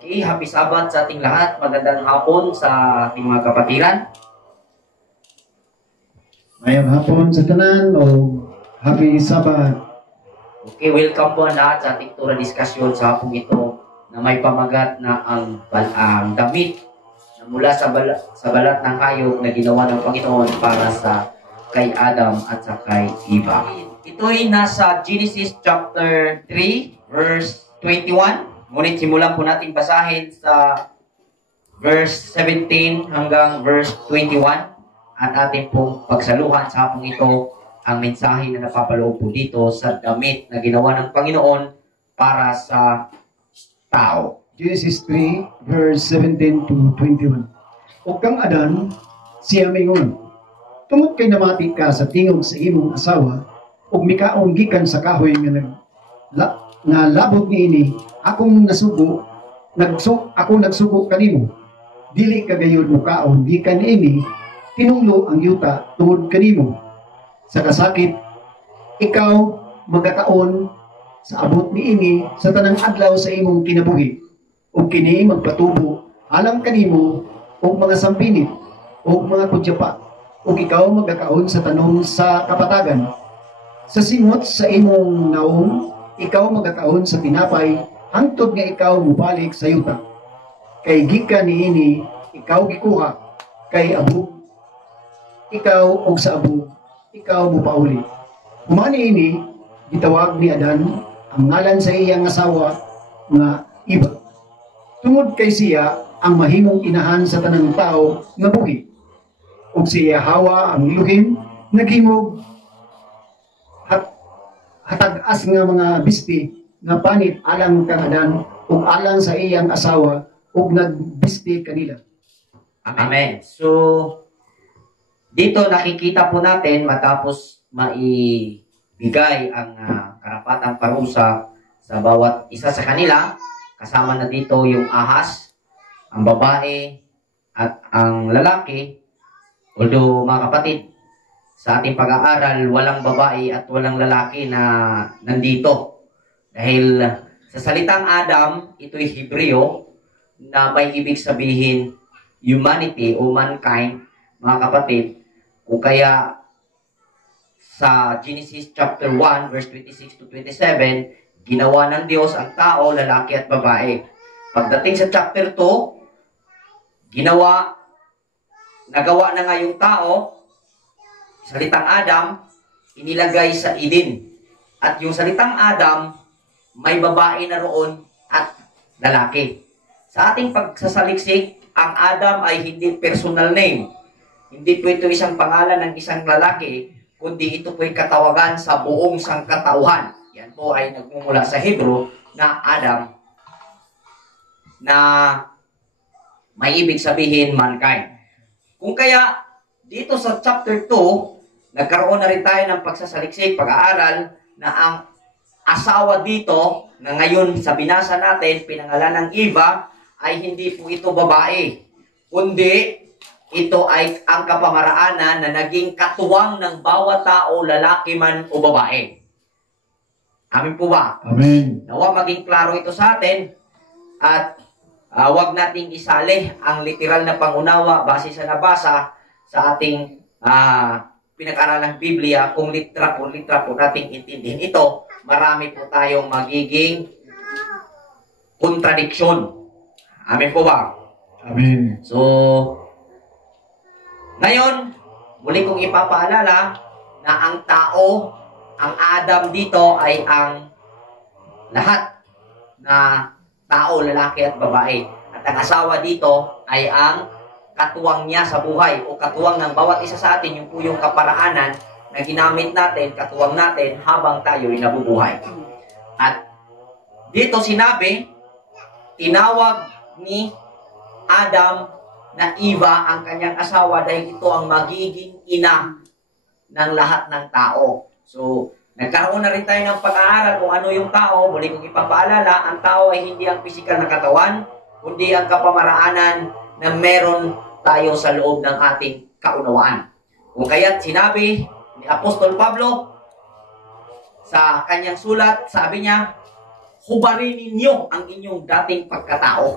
Okay, happy Sabat sa ating lahat. Magandang hapon sa ating mga kapatiran. Mayang hapon sa tanan o happy Sabat. Okay, welcome po ang lahat sa ating tura diskusyon sa hapong ito na may pamagat na ang damit na mula sa balat ng hayop na ginawa ng Panginoon para sa kay Adam at sa kay Eva. Ito ay nasa Genesis chapter 3 verse 21. Ngunit simulan po natin basahin sa verse 17 hanggang verse 21 at ating pong pagsaluhan sa hapong ito ang mensahe na napapaloob po dito sa damit na ginawa ng Panginoon para sa tao. Genesis 3 verse 17 to 21. O kang Adan, siya mingon, tungod kay namati ka sa tingog sa imong asawa, ug mikaon gikan sa kahoy nga labot niini, akong nasugo, ako nagsugo kanimo. Dili ka gayud mo kaon gikan niini, tinunglo ang yuta tungod kanimo. Sa kasakit, ikaw magkakaon sa abot niini sa tanang adlaw sa imong kinabuhi. Ug kini magpatubo alang kanimo og mga sampinit og mga kudyapa. Ug ikaw magkakaon sa tanong sa kapatagan. Sa simot sa imong naong, ikaw magkakaon sa tinapay, hangtod nga ikaw mubalik sa yuta. Kay gikan niini, ikaw gikuha, kay abog, ikaw og sa abog, ikaw mupauli. Humani ini, gitawag ni Adan, ang ngalan sa iyang asawa, nga Eva. Tungod kay siya, ang mahimong inahan sa tanang tao, nga buhi. Ug siya Hawa, ang Elohim, naghimog, hatag-as nga mga bisti nga panit alang kang Adan ug alang sa iyang asawa ug nagbisti kanila. Amen. So, dito nakikita po natin matapos maibigay ang karapatang parusa sa bawat isa sa kanila, kasama na dito yung ahas, ang babae, at ang lalaki. Although mga kapatid, sa ating pag-aaral, walang babae at walang lalaki na nandito. Dahil sa salitang Adam, ito'y Hebreo na may ibig sabihin humanity o mankind, mga kapatid. Kung kaya sa Genesis chapter 1 verse 26 to 27, ginawa ng Diyos ang tao, lalaki at babae. Pagdating sa chapter 2, nagawa na nga yung tao, salitang Adam, inilagay sa Eden. At yung salitang Adam, may babae na roon at lalaki. Sa ating pagsasaliksik, ang Adam ay hindi personal name. Hindi po ito isang pangalan ng isang lalaki, kundi ito po'y katawagan sa buong sangkatauhan. Yan po ay nagmumula sa Hebrew na Adam, na may ibig sabihin mankind. Kung kaya, dito sa chapter 2, nagkaroon na rin tayo ng pagsasaliksik, pag-aaral, na ang asawa dito, na ngayon sa binasa natin, pinangalan ng Eva, ay hindi po ito babae. Kundi, ito ay ang kapamaraanan na naging katuwang ng bawat tao, lalaki man o babae. Amin po ba? Amen. Nawa maging klaro ito sa atin, at wag nating isali ang literal na pangunawa base sa nabasa sa ating pinag-aralang Biblia. Kung litra po nating intindihin ito, marami po tayong magiging kontradiksyon. Amen po ba? Amen. So, ngayon, muli kong ipapaalala na ang tao, ang Adam dito ay ang lahat na tao, lalaki at babae. At ang asawa dito ay ang katuwang niya sa buhay o katuwang ng bawat isa sa atin, yung po yung kaparaanan na ginamit natin, katuwang natin habang tayo'y nabubuhay. At dito sinabi, tinawag ni Adam na Eva ang kanyang asawa dahil ito ang magiging ina ng lahat ng tao. So, nagkaroon na rin tayo ng pag-aaral kung ano yung tao. Muli kong ipapaalala, ang tao ay hindi ang pisikal na katawan, kundi ang kapamaraanan na meron tayo sa loob ng ating kaunawaan. Kung kaya't sinabi ni Apostol Pablo sa kanyang sulat, sabi niya hubarin ninyo ang inyong dating pagkatao.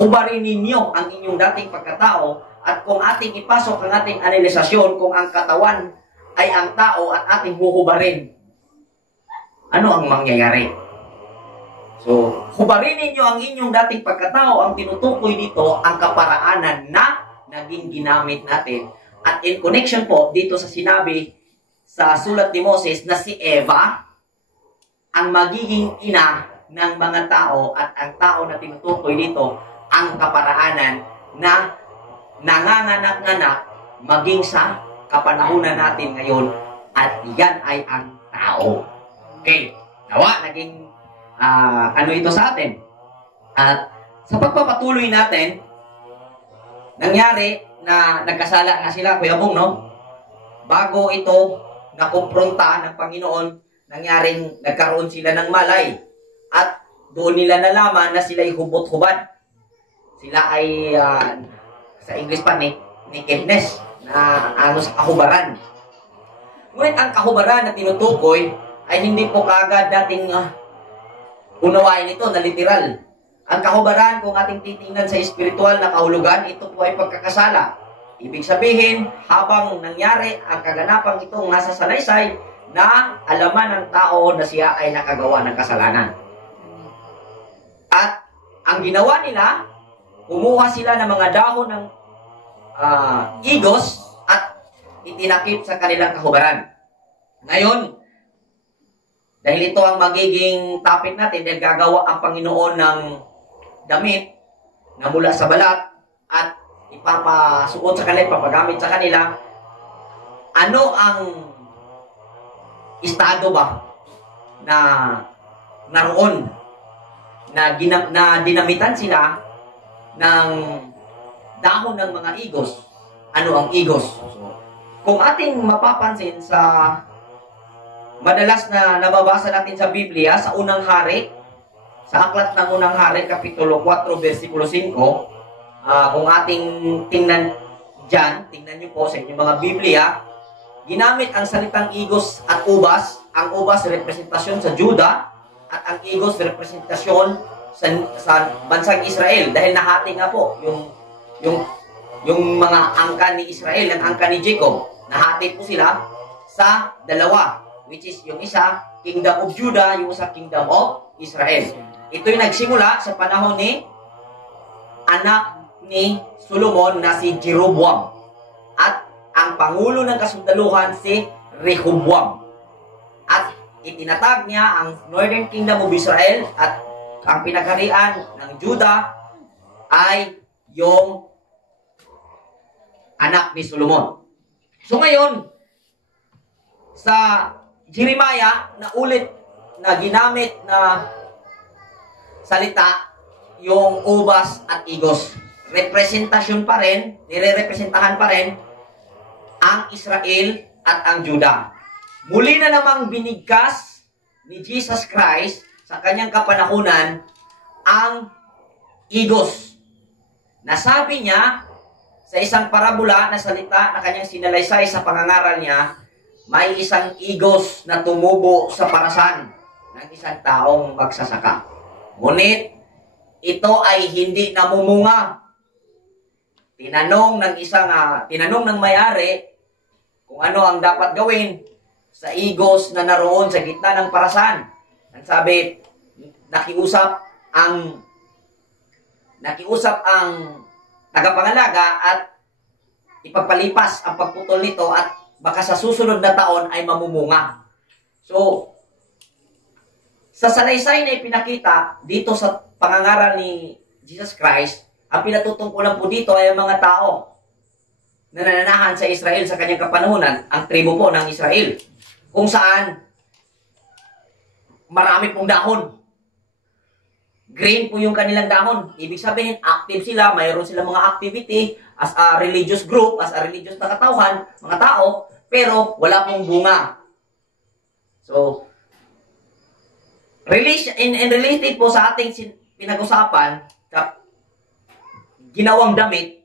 Hubarin ninyo ang inyong dating pagkatao. At kung ating ipasok ang ating analisasyon, kung ang katawan ay ang tao at ating huhubarin, ano ang mangyayari? So, hubarin ninyo ang inyong dating pagkatao. Ang tinutukoy dito, ang kaparaanan na naging ginamit natin. At in connection po, dito sa sinabi sa sulat ni Moses na si Eva, ang magiging ina ng mga tao at ang tao na tinutukoy dito, ang kaparaanan na nanganganak-nganak maging sa kapanahunan natin ngayon at yan ay ang tao. Okay, nawa, naging ano ito sa atin. At sa pagpapatuloy natin, nangyari na nagkasala nga sila, Kuya Bong, no? Bago ito nakumpronta ng Panginoon, nangyaring nagkaroon sila ng malay at doon nila nalaman na sila'y hubot-hubad. Sila ay sa English pa nakedness na ano sa kahubaran. Ngunit ang kahubaran na tinutukoy ay hindi po kagad dating unawain ito na literal. Ang kahubaran, kung ating titingnan sa espiritual na kahulugan, ito po ay pagkakasala. Ibig sabihin, habang nangyari ang kaganapang itong nasa salaysay, na alaman ng tao na siya ay nakagawa ng kasalanan. At ang ginawa nila, kumuha sila ng mga dahon ng igos at itinakip sa kanilang kahubaran. Ngayon, dahil ito ang magiging topic natin, dahil gagawa ang Panginoon ng damit na mula sa balat at ipapasuot sa kanila, ipapagamit sa kanila, ano ang estado ba na naroon na dinamitan sila ng dahon ng mga igos? Ano ang igos? So, kung ating mapapansin sa madalas na nababasa natin sa Biblia, sa unang hari, sa aklat ng unang hari, kapitulo 4, versikulo 5, kung ating tingnan dyan, tingnan nyo po sa inyong mga Biblia, ginamit ang salitang igos at ubas. Ang ubas, representasyon sa Juda, at ang igos, representasyon sa bansang Israel. Dahil nahati nga po yung mga angkan ni Israel, ang angkan ni Jacob. Nahati po sila sa dalawa, which is yung isa, Kingdom of Judah, yung isa, Kingdom of Israel. Ito'y nagsimula sa panahon ni anak ni Solomon na si Jeroboam. At ang pangulo ng kasundaluhan si Rehoboam. At itinatag niya ang Northern Kingdom of Israel at ang pinagharian ng Judah ay yung anak ni Solomon. So ngayon, sa Jeremiah na ulit na ginamit na salita yung ubas at igos. Representasyon pa rin, nire-representahan pa rin ang Israel at ang Judah. Muli na namang binigkas ni Jesus Christ sa kanyang kapanahunan ang igos. Nasabi niya sa isang parabola na salita na kanyang sinalaysay sa pangangaral niya, may isang igos na tumubo sa parasan ng isang taong magsasaka. Ngunit ito ay hindi namumunga. Tinanong ng may-ari kung ano ang dapat gawin sa igos na naroon sa gitna ng parasan. Ang sabi, nakiusap ang tagapangalaga at ipagpalipas ang pagputol nito at baka sa susunod na taon ay mamumunga. So, sa salaysay na ipinakita dito sa pangangaral ni Jesus Christ, ang pinatutungkulan po dito ay ang mga tao na nananahan sa Israel sa kanyang kapanahunan, ang tribo po ng Israel, kung saan marami pong dahon. Green po yung kanilang dahon. Ibig sabihin, active sila, mayroon silang mga activity as a religious group, as a religious na katauhan, mga tao, pero wala pong bunga. So, in related po sa ating pinag-usapan, ginawang damit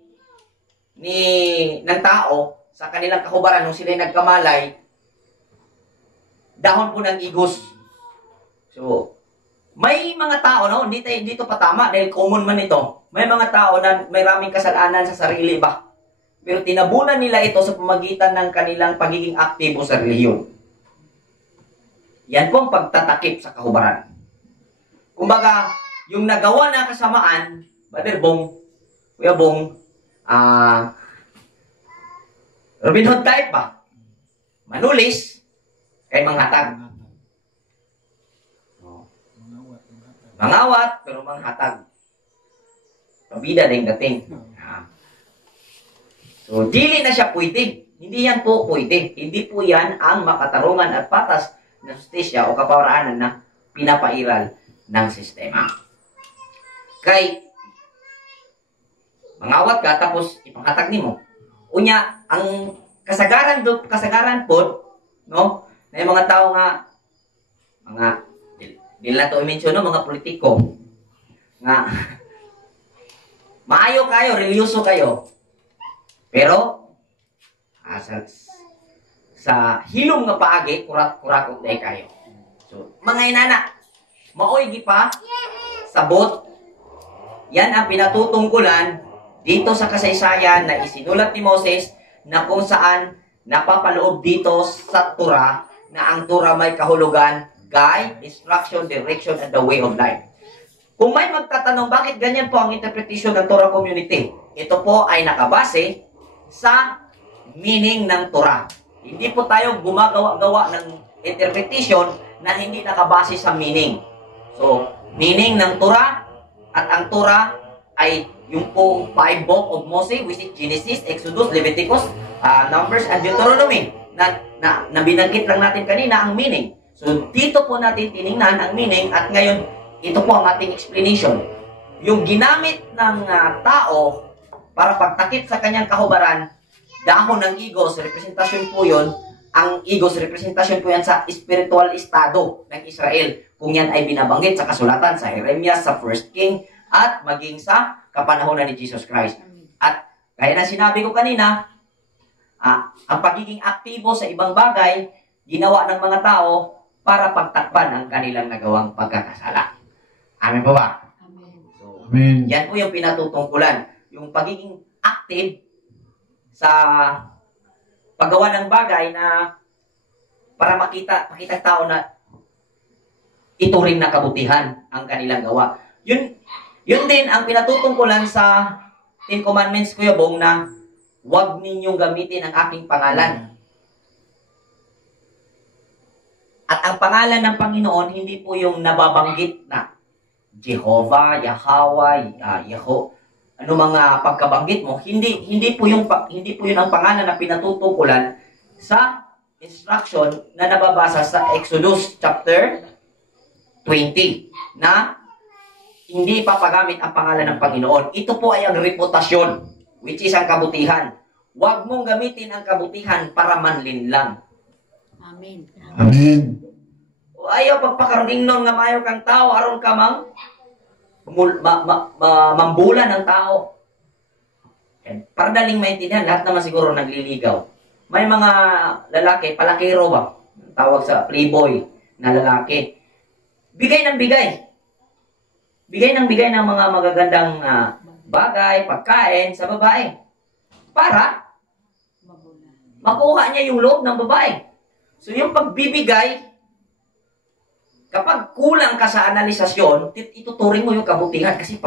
ng tao sa kanilang kahubaran nung sila nagkamalay, dahon po ng igos. So, May mga tao, no, dito pa tama dahil common man ito. May mga tao na may raming kasalanan sa sarili ba? Pero tinabunan nila ito sa pamagitan ng kanilang pagiging aktibo sa relihiyon. Yan po ang pagtatakip sa kahubaran. Kumbaga, yung nagawa na kasamaan, Brother Bong, Kuya Bong, Robin Hood type ba? Manulis, kay manghatag. Mangawat, pero manghatag. Pabida din dating. So, dili na siya pwede. Hindi yan po pwede. Hindi po yan ang makatarungan at patas na justisya o kaparaanan na pinapairal ng sistema. Kay, mangawat ka, tapos ipanghatag nimo. Unya, ang kasagaran po, no, na yung mga tao nga, di na ito i-mention, no, mga politiko, nga, maayo kayo, religyoso kayo, pero, sa hilom nga paagi, kurakot na kayo. So, mga inana, maoy pa, sabot, yan ang pinatutungkulan dito sa kasaysayan na isinulat ni Moses na kung saan napapaloob dito sa Torah na ang Torah may kahulugan, guide, instruction, direction, and the way of life. Kung may magtatanong bakit ganyan po ang interpretation ng Torah community, ito po ay nakabase sa meaning ng Torah. Hindi po tayo gumagawa-gawa ng interpretation na hindi nakabase sa meaning. So, meaning ng Torah at ang Torah ay yung po 5 book of Moses, which is Genesis, Exodus, Leviticus, Numbers, and Deuteronomy. Na binanggit lang natin kanina ang meaning. So, dito po natin tiningnan ang meaning at ngayon, ito po ang ating explanation. Yung ginamit ng tao para pagtakip sa kanyang kahubaran, dahon ng igos, representasyon po yun. Ang igos, representasyon po yan sa spiritual estado ng Israel. Kung yan ay binabanggit sa kasulatan sa Jeremias, sa 1 King, at maging sa kapanahonan ni Jesus Christ. At kaya na sinabi ko kanina, ang pagiging aktibo sa ibang bagay, ginawa ng mga tao para pagtakpan ang kanilang nagawang pagkakasala. Amen po ba? Amen. So, Amen. yan po yung pinatutungkulan. Yung pagiging active sa paggawa ng bagay na para makita tao na ituring na kabutihan ang kanilang gawa. Yun din ang pinatutungkulan sa 10 Commandments, Kuya Bong, na huwag ninyong gamitin ang aking pangalan. At ang pangalan ng Panginoon, hindi po yung nababanggit na Jehovah, Yahweh, ano mga pagkabanggit mo. Hindi po yun ang pangalan na pinatutungkulan sa instruction na nababasa sa Exodus chapter 20 na hindi papagamit ang pangalan ng Panginoon. Ito po ay ang reputasyon, which is ang kabutihan. Huwag mong gamitin ang kabutihan para manlinlang. Amen. Amen. Ayaw pagpakaroning nun nga mayo kang tao, aron ka mambulan ng tao. And para daling maintindihan, lahat naman siguro nagliligaw. May mga lalaki, palakiro ba? Tawag sa playboy na lalaki. Bigay ng bigay. Bigay ng mga magagandang bagay, pagkain sa babae. Para makuha niya yung loob ng babae. So yung pagbibigay, kapag kulang ka sa analisasyon, ituturing mo yung kabutihan. Kasi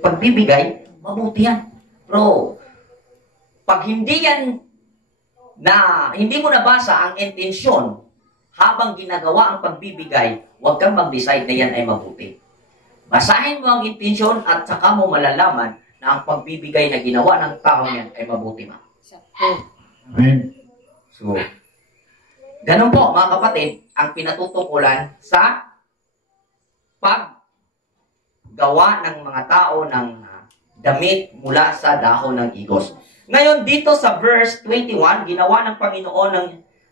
pagbibigay, mabutihan. Pero, pag hindi mo nabasa ang intensyon habang ginagawa ang pagbibigay, huwag kang mag-decide na yan ay mabuti. Basahin mo ang intensyon at saka mo malalaman na ang pagbibigay na ginawa ng tao yan ay mabuti ma. Amen. So, ganun po mga kapatid, ang pinatutungkulan sa paggawa ng mga tao ng damit mula sa dahon ng igos. Ngayon, dito sa verse 21, ginawa ng Panginoon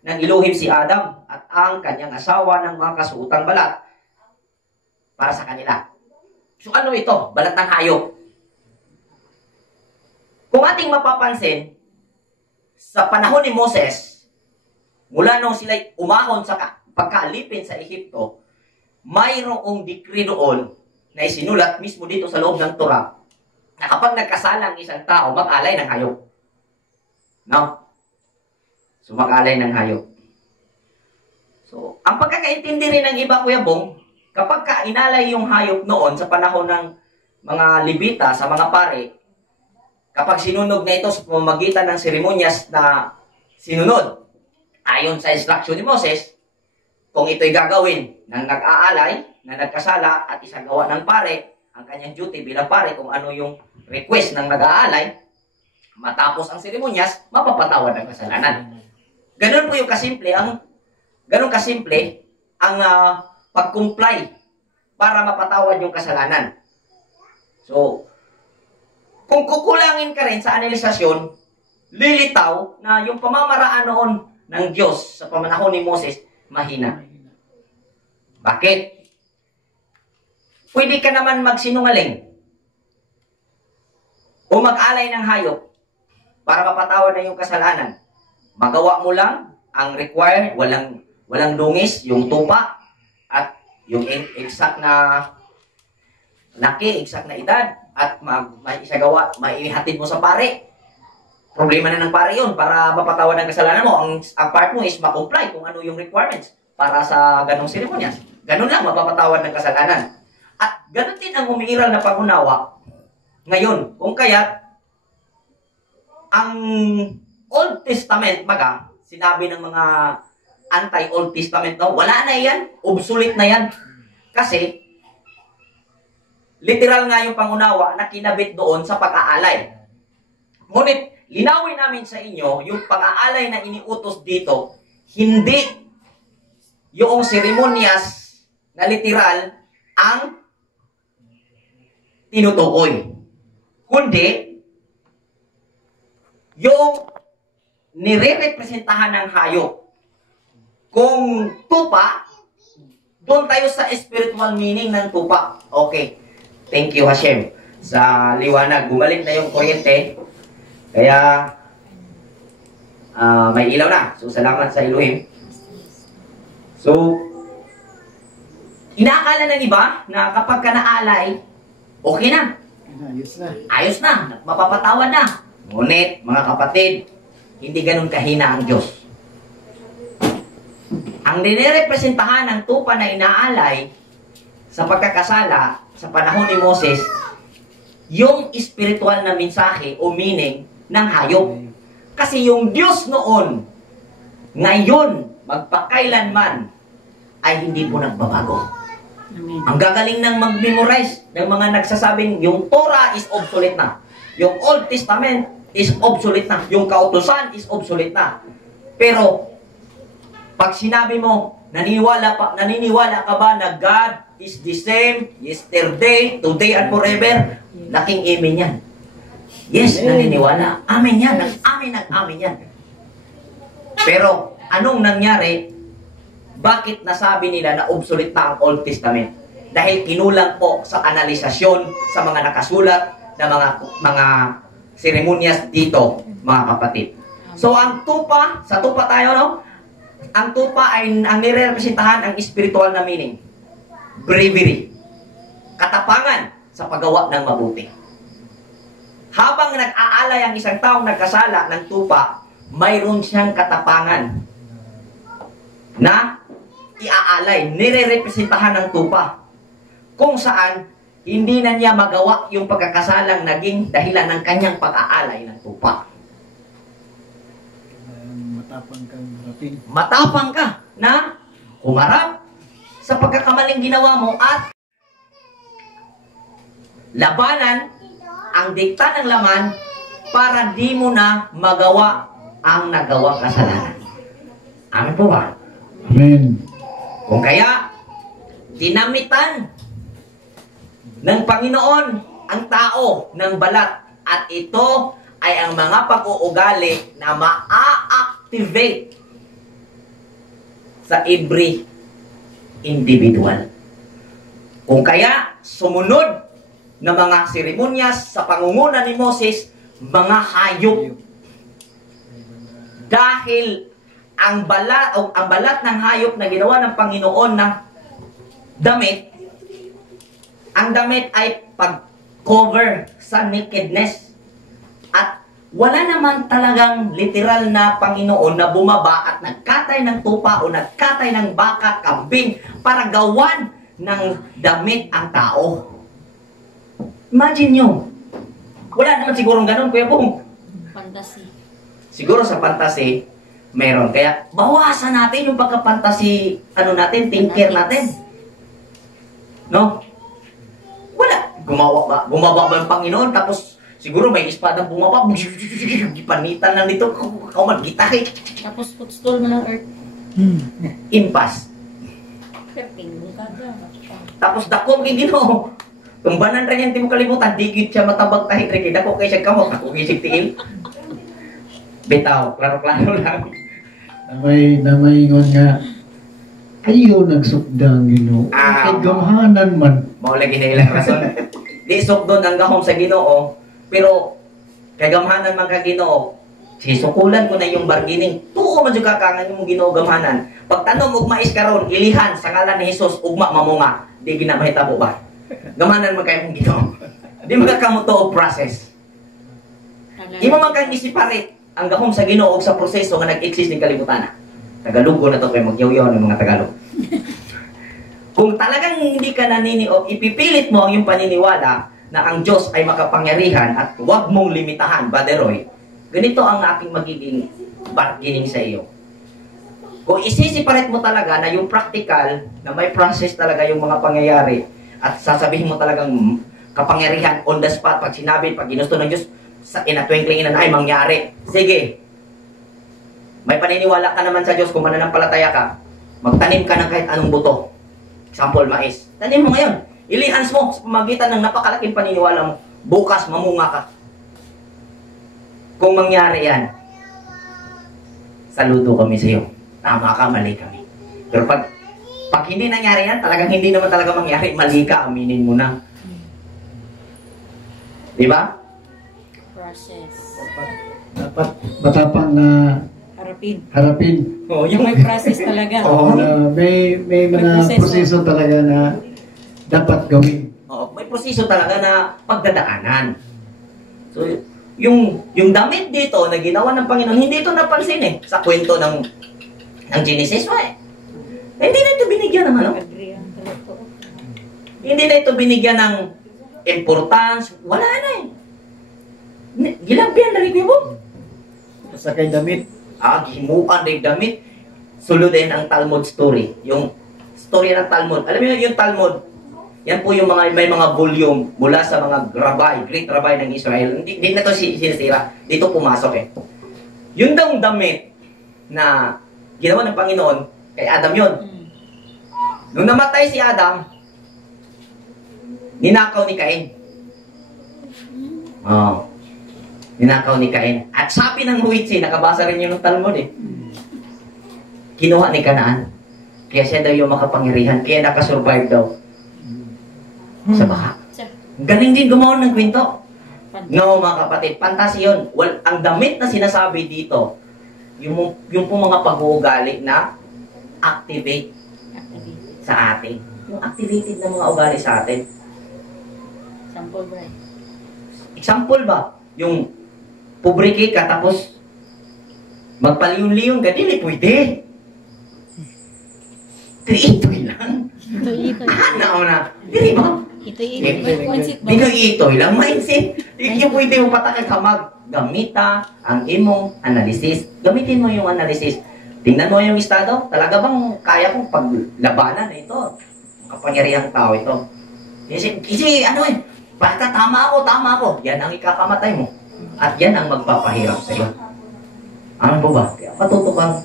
ng Elohim si Adam at ang kanyang asawa ng mga kasuotang balat para sa kanila. So ano ito? Balat ng hayop. Kung ating mapapansin, sa panahon ni Moses, mula nung sila'y umahon sa pagkaalipin sa Ehipto, mayroong decree doon na isinulat mismo dito sa loob ng Torah na kapag nagkasala ang isang tao, mag-alay ng hayop. No? So, mag-alay ng hayop. So, ang pagkakaintindi rin ng iba, Kuya Bong, kapag inalay yung hayop noon sa panahon ng mga Levita, sa mga pare, kapag sinunog na ito sa pamamagitan ng seremonyas na sinunod, ayon sa instruction ni Moses, kung ito'y gagawin ng nag-aalay, na nagkasala at isagawa ng pare, ang kanyang duty bilang pare, kung ano yung request ng nag-aalay, matapos ang seremonyas, mapapatawad ang kasalanan. Ganun po yung kasimple ang pag-comply para mapatawad yung kasalanan. So, kung kukulangin ka rin sa analisasyon, lilitaw na yung pamamaraan noon ng Diyos sa pamanahon ni Moses, mahina. Bakit? Pwede ka naman magsinungaling o mag-alay ng hayop para mapatawad na yung kasalanan. Magawa mo lang ang required, walang dungis, yung tupa, at yung exact na laki, exact na edad, at maisagawa, maihatid mo sa pare. Problema na ng pare yun para mapatawad ng kasalanan mo. Ang part mo is ma-comply kung ano yung requirements para sa ganong seremonyas. Ganon lang, mapapatawad ng kasalanan. At ganon din ang umiiral na pag-unawa ngayon. Kung kaya't ang Old Testament, sinabi ng mga anti-Old Testament, no, wala na yan, obsolete na yan. Kasi, literal nga yung pangunawa na kinabit doon sa pag-aalay. Ngunit, linawin namin sa inyo, yung pag-aalay na iniutos dito, hindi yung seremonyas na literal ang tinutukoy. Kundi, yung nire-representahan ng hayop. Kung tupa, doon tayo sa spiritual meaning ng tupa. Okay. Thank you, Hashem. Sa liwanag, bumalik na yung kuryente. Kaya, may ilaw na. So, salamat sa Elohim. So, inaakala ng iba na kapag ka naalay, okay na. Ayos na. Mapapatawad na. Ngunit, mga kapatid, hindi ganun kahina ang Diyos. Ang nirepresentahan ng tupa na inaalay sa pagkakasala sa panahon ni Moses, yung spiritual na mensahe o meaning ng hayop. Kasi yung Diyos noon, ngayon, magpakailanman, ay hindi po nagbabago. Ang gagaling ng mag-memorize ng mga nagsasabing yung Torah is obsolete na. Yung Old Testament is obsolete na. Yung kautusan is obsolete na. Pero, pag sinabi mo, naniniwala ka ba na God is the same yesterday, today, and forever? Laking amen yan. Yes, naniniwala. Amen yan. Nag-amen yan. Pero, anong nangyari? Bakit nasabi nila na obsolete na ang Old Testament? Dahil kinulang po sa analisasyon sa mga nakasulat na mga seremonyas dito, mga kapatid. So, ang tupa, sa tupa tayo, no? Ang tupa ay ang nirepresentahan ang spiritual na meaning. Bravery. Katapangan sa paggawa ng mabuti. Habang nag-aalay ang isang taong nagkasala ng tupa, mayroon siyang katapangan na iaalay, nirepresentahan ng tupa. Kung saan, hindi na niya magawa yung pagkakasalang naging dahilan ng kanyang pag-aalay ng tupa. Matapang kang harapin. Matapang ka na humarap sa pagkakamaling ginawa mo at labanan ang dikta ng laman para di mo na magawa ang nagawang kasalanan. Amen po ba? Amen. Kung kaya, dinamitan ng Panginoon ang tao ng balat at ito ay ang mga pag-uugali na ma-activate sa every individual. Kung kaya, sumunod na mga seremonyas sa pangunguna ni Moses, mga hayop. Dahil ang balat ng hayop na ginawa ng Panginoon na damit, ang damit ay pag-cover sa nakedness. At wala naman talagang literal na Panginoon na bumaba at nagkatay ng tupa o nagkatay ng baka, kambing para gawan ng damit ang tao. Imagine nyo. Wala naman sigurong ganun, Kuya Bong. Fantasy. Siguro sa fantasy, meron. Kaya bawasan natin yung pagka-fantasy, thinker natin. No? Wala. Gumawa ba yung Panginoon, tapos siguro may espadang bumaba, panitan lang dito, kauman, gitari. Tapos footstool na ng earth. Impas. Peping, kada. Tapos dako kay Ginoo. Tumbanan ra yan, di mo kalimutan, digit siya matabag tahi kay dako kay siya kamot, ako kay siya tiil. Bitaw, klaro-klaro lang. Namaingon nga, kayo nagsukdang Ginoo. Ah. Kay gamhanan man. Mao lagi na ilang rason. Di sukdon ang gahom sa Ginoo, pero kay gamhanan man ka Ginoo. Sisukulan ko na yung bargaining. Tuo man jud kakangan yung Ginoo gamhanan. Pagtanom og mais karon, ilihan sa ngalan ni Hesus ugma mamunga. Di gina mahitabo ba? Gamanan man kay mong Ginoo. Di magkakamuto og process. Di mo man kang isiparate ang gahom sa Ginoo og sa proseso nga nag-exist ning kalibutan. Tagalugo na to kay magyaw-yaw ng mga Tagalog. Kung talagang hindi ka nanini o ipipilit mo ang iyong paniniwala na ang Diyos ay makapangyarihan at huwag mong limitahan, Baderoy, ganito ang aking magiging bargaining sa iyo. Kung isisiparet mo talaga na yung practical, na may process talaga yung mga pangyayari, at sasabihin mo talagang kapangyarihan on the spot, pag sinabi, pag ginusto ng Diyos, sa inatwingling na ay mangyari. Sige, may paniniwala ka naman sa Diyos kung mananampalataya ka, magtanim ka ng kahit anong buto. Example, mais. Tanim mo ngayon. Ilihans mo sa pamagitan ng napakalaking paniniwala mo. Bukas, mamunga ka. Kung mangyari yan, saludo kami sa iyo. Tama ka, mali kami. Pero pag hindi nangyari yan, talagang hindi naman talaga mangyari, mali ka, aminin mo na. Di ba? Process. Dapat matapang na harapin. Oh, Yung may process talaga. Oo. May mga proseso talaga na dapat gawin. Oh, may proseso talaga na pagdadaanan. So, yung damit dito na ginawa ng Panginoon, hindi ito napansin sa kwento ng Genesis. Hindi na ito binigyan ng ano? Hindi na ito binigyan ng importance. Wala na Gilabyan na rin ko mo. Sa kay damit. Gihimuan na yung damit. Sulod din ang Talmud story. Yung story ng Talmud. Alam mo yung Talmud, yan po yung may mga volume mula sa mga great rabbi ng Israel. Hindi na ito sinisira. Dito pumasok Yung daw damit na ginawa ng Panginoon, kay Adam yun. Nung namatay si Adam, ninakaw ni Cain. Ninakaw ni Cain. At sabi ng Huitzi, nakabasa rin yun ng Talmud kinuha ni Kanaan. Kaya siya daw yung makapangyarihan. Kaya nakasurvive daw. Sa baha. Galing din gumawa ng kwento. No, mga kapatid, fantasy yun. Well, ang damit na sinasabi dito, yung po mga pag-uugali na activate sa atin. Yung activated na mga ugali sa atin. Example ba? Example ba? Yung pubrike ka tapos magpaliyon-liyon ka, dili pwede. Itoy lang. Itoy. Na. Dili ba? Itoy. Itoy lang. Mindset. Hindi pwede mo patakag kamag. Gamita ang imong analysis. Gamitin mo yung analysis. Tingnan mo yung estado. Talaga bang kaya kong paglabanan ito? Kapangyarihang tao ito. Kasi basta tama ako. Yan ang ikakamatay mo. At yan ang magpapahirap sa iyo. Ano po ba? Kaya matuto kang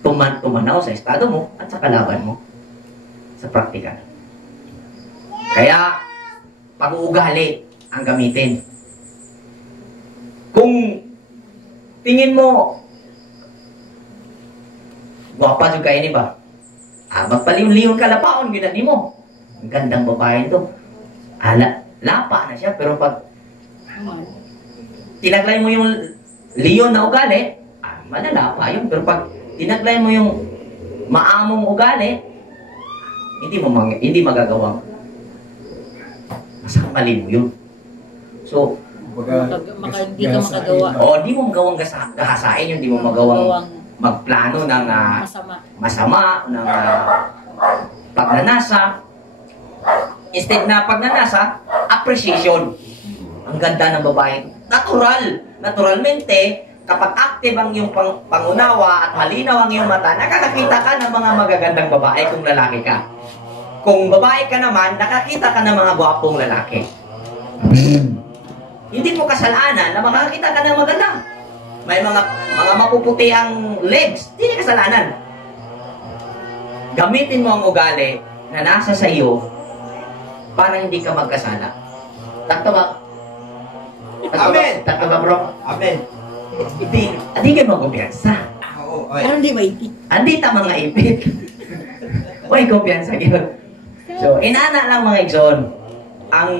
tumanaw sa estado mo at sa kalaban mo. Sa praktikal. Kaya, pag-uugali ang gamitin. Kung tingin mo, gwapa yung kainin ba? Magpaliw-liw ka lapaon, ginani mo. Ang gandang babae ito. Lapa na siya, pero pag tinaglay mo yung leon na ugali, malala pa yun. Pero pag tinaglay mo yung maamong ugali, hindi magagawa. Mali mo yun. So, Hindi ka makagawa. hindi mo magawang gahasain yun, hindi mo magawang magplano ng masama, ng pagnanasa. Instead na pagnanasa, appreciation. Ang ganda ng babae. Naturalmente, kapag active ang iyong pangunawa at malinaw ang iyong mata, nakakakita ka ng mga magagandang babae kung lalaki ka. Kung babae ka naman, nakakita ka ng mga gwapong lalaki. Hindi mo kasalanan na makakita ka ng maganda. May mga mapuputi ang legs, hindi kasalanan. Gamitin mo ang ugali na nasa sa iyo para hindi ka magkasala. Takto ba? Amen! Takto ba, bro? Amen. Hindi kayo magkumpiyansa. Oo, Pero hindi ba ipit? Hindi ta mga ipit. Uy, kumpiyansa yun. So, inana lang mga igsoon. Ang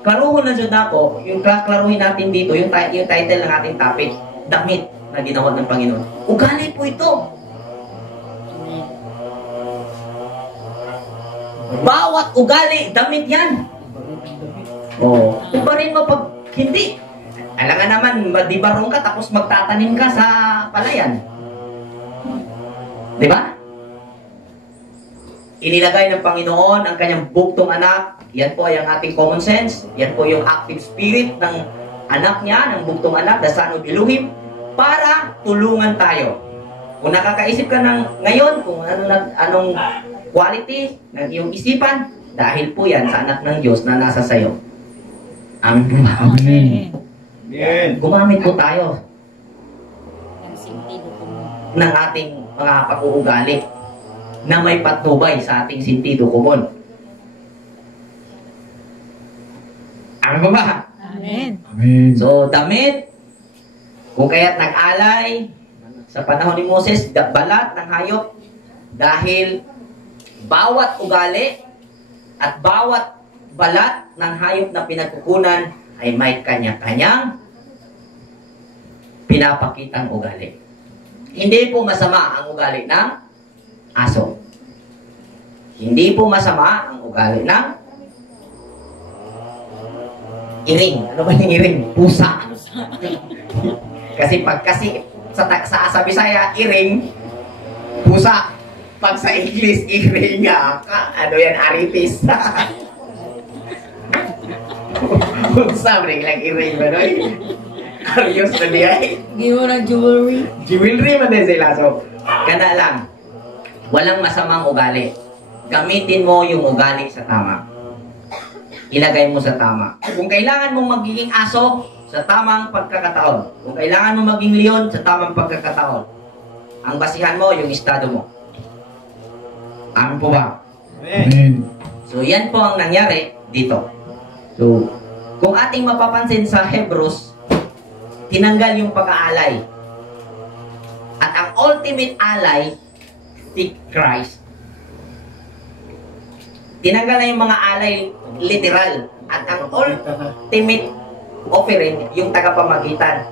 klaruhon na dyan ako, yung klaruhin natin dito, yung title ng ating topic, damit na ginawa ng Panginoon. Ugali po ito. Bawat ugali, damit yan. Oo. Iba rin mo pag hindi. Alam nga naman, madibarong ka tapos magtatanim ka sa palayan. Di ba? Inilagay ng Panginoon ang kanyang buktong anak. Yan po ay ang ating common sense. Yan po yung active spirit ng anak niya, ng buktong anak, the Son of Elohim, para tulungan tayo. Kung nakakaisip ka ng ngayon, kung anong quality ng iyong isipan, dahil po yan sa anak ng Diyos na nasa sayo. Amen. Amen. Amen. Gumamit po tayo Ang sentido ko mo. ng ating mga pag-uugali na may patnubay sa ating sentido komon. Ano ba? Amen. Amen. So, damit, kung kaya't nag-alay sa panahon ni Moses, balat ng hayop, dahil bawat ugali at bawat balat ng hayop na pinagkukunan ay may kanya-kanyang pinapakitang ugali. Hindi po masama ang ugali ng aso. Hindi po masama ang ugali ng iring. Ano ba yung iring? Pusa. kasi sa Bisaya, iring, pusa. Pag sa English, iring nga. Ano yan? Aripis. Pusa, lang iring ba doy? Arios na niya eh. Give mo ng jewelry. Jewelry man din sila. So, ganda lang. Walang masamang ugali. Gamitin mo yung ugali sa tama. Ilagay mo sa tama. Kung kailangan mong magiging aso, sa tamang pagkakataon. Kung kailangan mong maging leon, sa tamang pagkakataon. Ang basihan mo, yung estado mo. Ano po ba? Amen. So, yan po ang nangyari dito. So, kung ating mapapansin sa Hebrews, tinanggal yung pag-aalay. At ang ultimate ally, si Christ. Tinanggal na yung mga alay literal. At ang ultimate offering, yung tagapamagitan.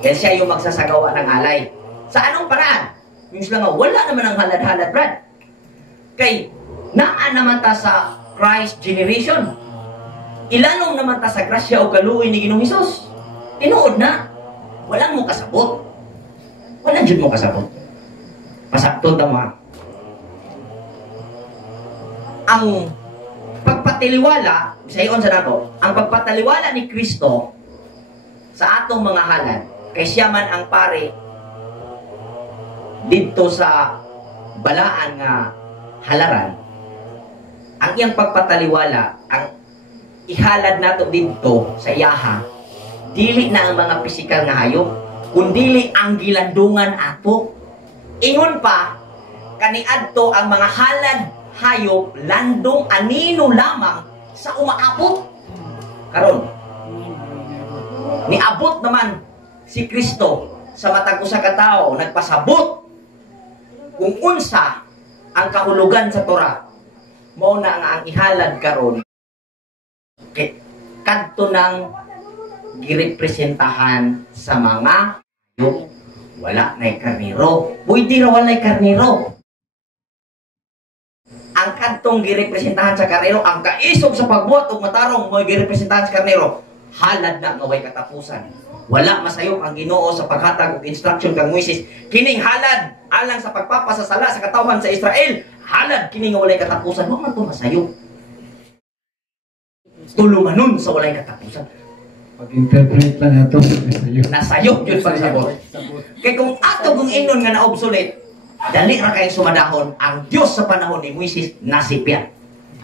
Dahil siya yung magsasagawa ng alay. Sa anong paraan? Yung sila nga, wala naman ang halad-halad, Brad. Kay, naan naman ta sa Christ generation. Ilanong naman ta sa grasya o kaluoy ni Ginoong Hesus. Tinuod na. Walang mo kasabot. Walang dyan mo kasabot. Pasakton tama. Ang pagpatiliwala, sa iyon sa nato, ang pagpataliwala ni Kristo sa atong mga halad, kay siya man ang pare dito sa balaan nga halaran, ang iyang pagpataliwala, ang ihalad nato dito sa iyaha, dili na ang mga pisikal nga hayop, kundili ang gilandungan ato. Ingon pa, kaniadto ang mga halad hayop, landong anino lamang sa umaabot. Karon, niabot naman si Kristo sa matag usa ka tawo, nagpasabot kung unsa ang kahulugan sa Torah. Mao na nga ang ihalad karon kadto nang girepresentahan sa mga hayop. Wala na'y karniro. Pwede ra wala'y karniro. Ang kadtong girepresentahan sa karnero, ang kaisog sa pagbuhat ug matarong mo girepresentahan sa karnero, halad na nga way katapusan. Wala masayop ang Ginoo sa paghatag og instruction kang Moises. Kining halad alang sa pagpapasasala sa katawhan sa Israel, halad kini nga walay katapusan. Wa man to masayop. Tulumanon sa walay katapusan. Pag-interpret lang ito sa'yo. Nasayop yun pagsabot. Kaya kung ato kung inon nga na-obsolete, dali ra kayong sumadahon, ang Diyos sa panahon ni Moises nasipyan.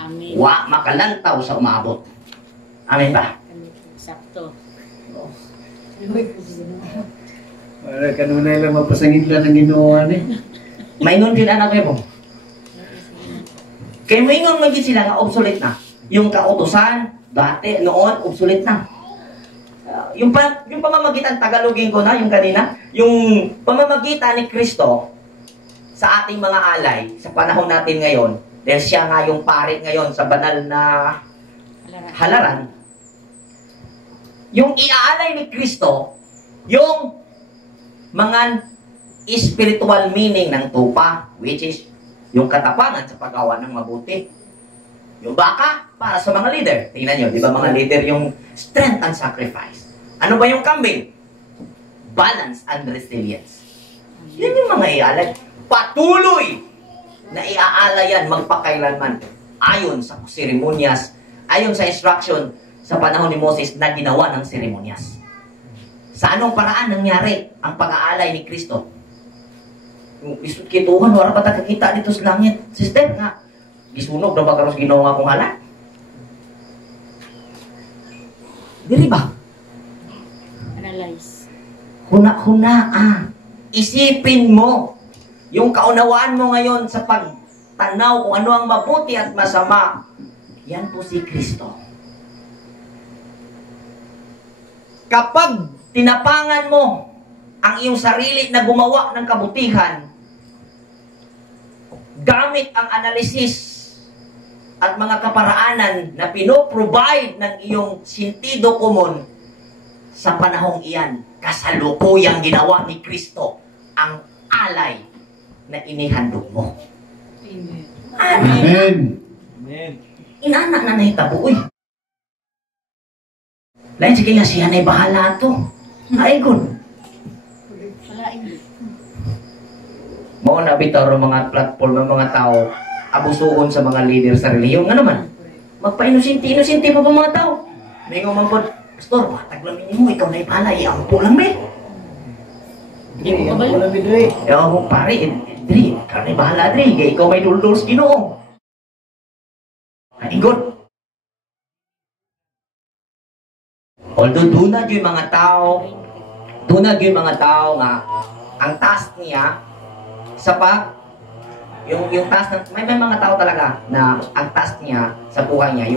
Amen. Wa makalantaw sa umabot. Amen ba? Sakto. Para kanunay lang mapasangit lang ng ginawa ni. Maingon din anak ko mo. Kaya maingon magiging sila nga obsolete na. Yung kautusan, dati, noon, obsolete na. Yung pamamagitan, Tagalogin ko na, yung kanina, yung pamamagitan ni Kristo sa ating mga alay, sa panahon natin ngayon, dahil siya nga yung parit ngayon sa banal na halaran, yung iaalay ni Kristo, yung mga spiritual meaning ng tupa, which is yung katapangan sa paggawa ng mabuti. Yung baka, para sa mga leader. Tingnan nyo, di ba mga leader yung strength and sacrifice. Ano ba yung kambing? Balance and resilience. Yan yung mga iaalay. Patuloy na iaalay yan magpakailanman. Ayon sa seremonyas, ayon sa instruction sa panahon ni Moses na ginawa ng seremonyas. Sa anong paraan nangyari ang pag-aalay ni Kristo? Yung isut kituhan, wala pa kakita dito sa langit. Sister nga, gisunog na ba karos ginawa kong halan? Diri ba? Analyze. Huna-huna. Isipin mo yung kaunawaan mo ngayon sa pagtanaw kung ano ang mabuti at masama. Yan po si Kristo. Kapag tinapangan mo ang iyong sarili na gumawa ng kabutihan, gamit ang analysis at mga kaparaanan na pinoprovide ng iyong sentido komon, sa panahong iyan, kasalukuyang ginawa ni Kristo ang alay na inihandog mo. Amen. Amen. Amen. Inana na nahitabo, uy. Lain sige nga siya na'y bahala to. Naigon. Wala hindi. Mao na bitaw ang mga platform ng mga tao abusuhon sa mga leader sa relihiyon. Nga naman, magpa-inusinti pa ba mga tao? May nga po, Pastor, pataglamin mo, ikaw na'y bahala, iampo lang, be. Hindi mo kabalo. Ewan mo, pare, Dri, ikaw na'y bahala, Dri. Kaya ikaw may duldur sa Ginoo. Naigon. Although doon na yung mga tao nga ang task niya sa yung task ng may mga tao talaga na ang task niya sa buhay niya,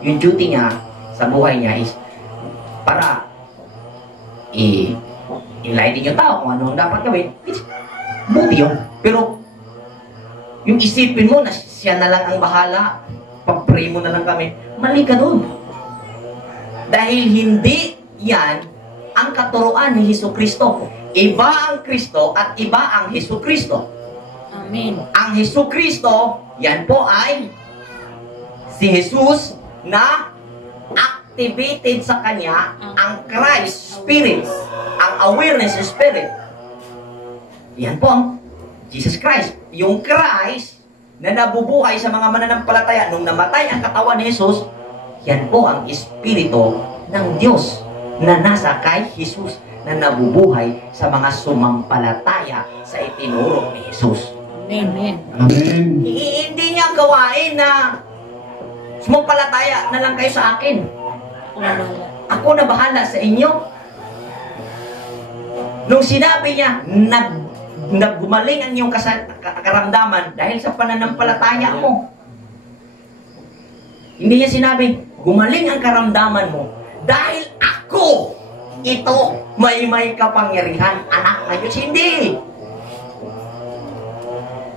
yung duty niya sa buhay niya is para enlighten yung tao kung ano ang dapat gawin. It's buti yun. Pero yung isipin mo na siya na lang ang bahala, pag-pray mo na lang kami, mali ka doon. Dahil hindi yan ang katuruan ni Jesucristo. Iba ang Kristo at iba ang Jesucristo. Amen. Ang Jesucristo, yan po ay si Jesus na activated sa kanya ang Christ Spirit, ang awareness Spirit. Yan po ang Jesus Christ. Yung Christ na nabubuhay sa mga mananampalataya nung namatay ang katawan ni Jesus, yan po ang Espiritu ng Diyos na nasa kay Jesus na nabubuhay sa mga sumampalataya sa itinuro ni Jesus. Amen. Amen. Hindi niya gawain na sumampalataya na lang kayo sa akin. Wala. Ako na bahala sa inyo. Nung sinabi niya, naggumaling ang iyong karamdaman dahil sa pananampalataya mo. Hindi niya sinabi, gumaling ang karamdaman mo dahil ako ito may kapangyarihan. Anak na Diyos, hindi.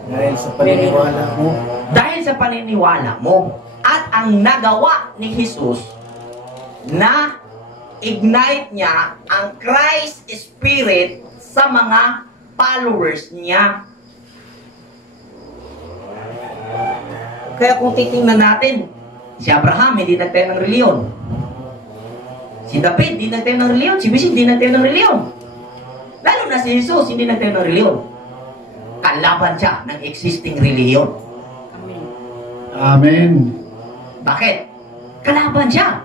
Dahil sa paniniwala mo. Dahil sa paniniwala mo. At ang nagawa ni Jesus na ignite niya ang Christ Spirit sa mga followers niya. Kaya kung titingnan natin, si Abraham hindi nagtayo ng reliyon. Si David hindi nagtayo ng reliyon. Si Bishop hindi nagtayo ng reliyon. Lalo na si Jesus hindi nagtayo ng reliyon. Kalaban siya ng existing reliyon. Amen. Amen. Bakit? Kalaban siya.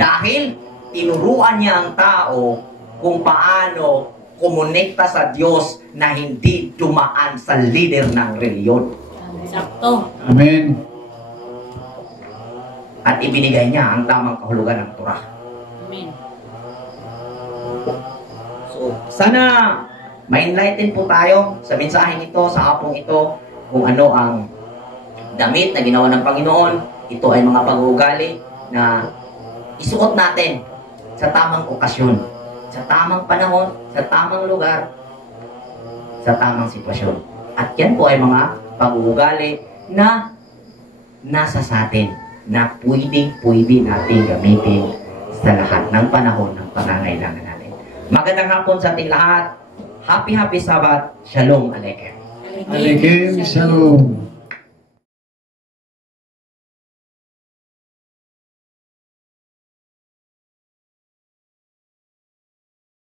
Dahil tinuruan niya ang tao kung paano kumonekta sa Diyos na hindi dumaan sa leader ng reliyon. Sakto. Amen. At ibinigay niya ang tamang kahulugan ng Torah. Amen. So, sana ma-enlighten po tayo sa mensaheng ito, sa hapong ito, kung ano ang damit na ginawa ng Panginoon. Ito ay mga pag-uugali na isuot natin sa tamang okasyon, sa tamang panahon, sa tamang lugar, sa tamang sitwasyon. At yan po ay mga pag-uugali na nasa sa atin, na pwede natin gamitin sa lahat ng panahon ng pangangailangan natin. Magandang hapon sa ating lahat. Happy Sabbath. Shalom Aleichem. Aleichem Shalom.